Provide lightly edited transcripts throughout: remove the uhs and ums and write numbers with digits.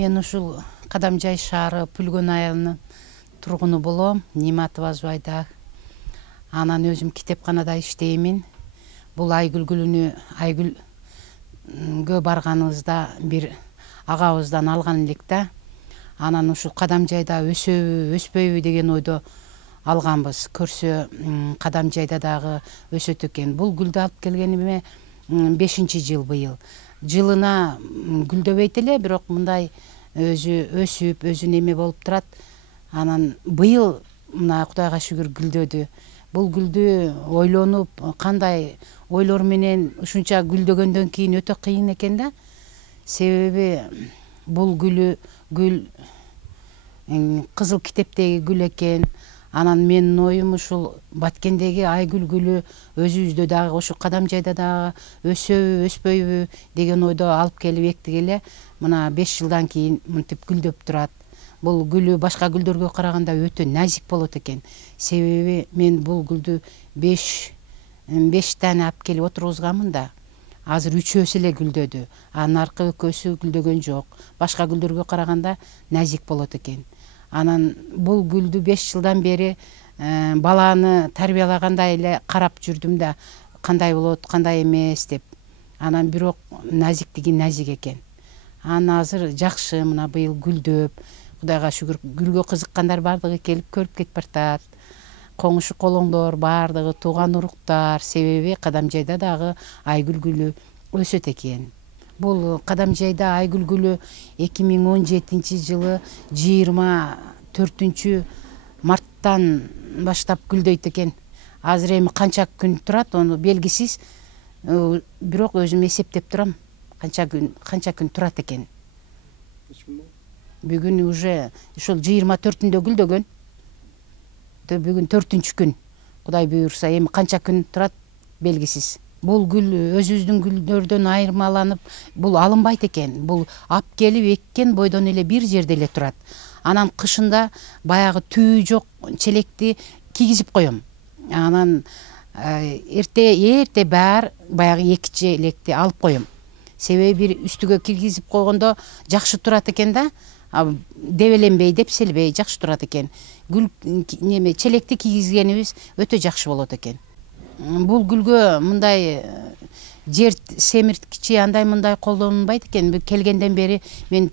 Мен ушул Кадамжай шаары Пүлгөн айылынын тургуну болом, Ниматова Зубайда. Анан өзүм китепканада иштеймин. Бул Айгүл гүлүнү Айгүлгө барганыбызда бир агабыздан алган элек да. Анан ушул Кадамжайда өсөбү, өспөйбү деген ойдо алганбыз. Көрсө Кадамжайда дагы өсөт экен. Бул гүлдү алып келгениме 5-жыл быйыл. Жылына гүлдөбөйт эле, бирок мындай өзү өсүп, өзү неме болуп турат. Анан быйыл мына Кудайга шүгүр гүлдөдү. Бул гүлдү ойлонуп, кандай ойлор менен ушунча гүлдөгөндөн кийин өтө кыйын экен да. Себеби бул гүл кызыл китептеги гүл экен. Анан менин оюм ушул Баткендеги Айгүл гүлү өзүбүздө дагы ошо Кадамжайда дагы өсөбү, өспөйбү деген ойдо алып келип эктигеле. Мына 5 жылдан кийин мынтип гүлдөп турат. Бул гүлү башка гүлдөргө караганда өтө назик болот экен. Себеби мен бул гүлдү 5 тане алып келип отургузганмын да. Азыр 3-өсү эле гүлдөдү. Аркы 2-өсү гүлдөгөн жок. Башка гүлдөргө караганда назик болот экен. Анан бул гүлдү 5 жылдан бери баланы тарбиялагандай эле карап жүрдүм да, кандай болот, кандай эмес деп. Анан бирок назиктиги назик экен. Анан азыр жакшы, мына быйыл гүлдөп, Кудайга шүгүр, гүлгө кызыккандар бардыгы келип көрүп кетип бартат. Коңшу колоңдор бардыгы, тууган уруктар, себеби Кадамжайда дагы Айгүл гүлү өсөт экен. Бул Кадамжайда Айгүл гүлү 2017-жылы 24 марттан баштап гүлдөйт экен. Азыр эми канча күн турат, ону белгисиз. Бирок өзүм эсептеп турам, канча күн турат экен. Бүгүн уже ушул 24-ндө гүлдөгөн. Бүгүн 4-күн. Кудай буйрса, эми канча күн турат белгисиз. Бул гүл өзүбүздүн гүлдөрдөн айырмаланып, бул алынбайт экен. Бул ап келип эккен бойдон эле бир жерде эле турат. Анан кышында баягы түйү жок челекти кийгизип коем. Анан эрте баар баягы 2 челекти алып коем. Себеби бир үстүгө киргизип койгондо жакшы турат экен да. Дебеленбей, депселбей жакшы турат экен. Гүл неме челекти кийгизгенибиз өтө жакшы болот экен. Бул гүлгө мындай жер семирткичи андай мындай колдонулбайт экен. Келгенден бери мен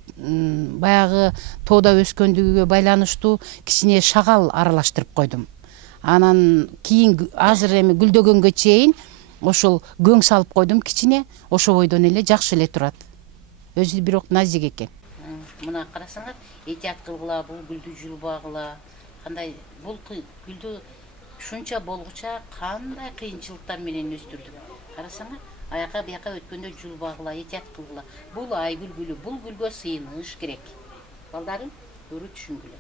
баягы тоодо өскөндүгүгө байланыштуу кичине шагал аралаштырып койдум. Анан кийин азыр эми гүлдөгөнгө чейин ошол көң салып койдум кичине, ошо бойдон эле жакшы эле турат. Өзү бирок назик экен. Мына карасаңар, этият кылгыла, бул гүлдү жулбагыла. Кандай бул гүлдү ушунча болгуча кандай кыйынчылыктар менен өстүрдүк. Карасаңар, аяка бияка өткөндө жулбагыла, этият кылгыла. Бул Айгүл гүлү, бул гүлгө сыйыныш керек. Балдарым, көрүп түшүнгүлө.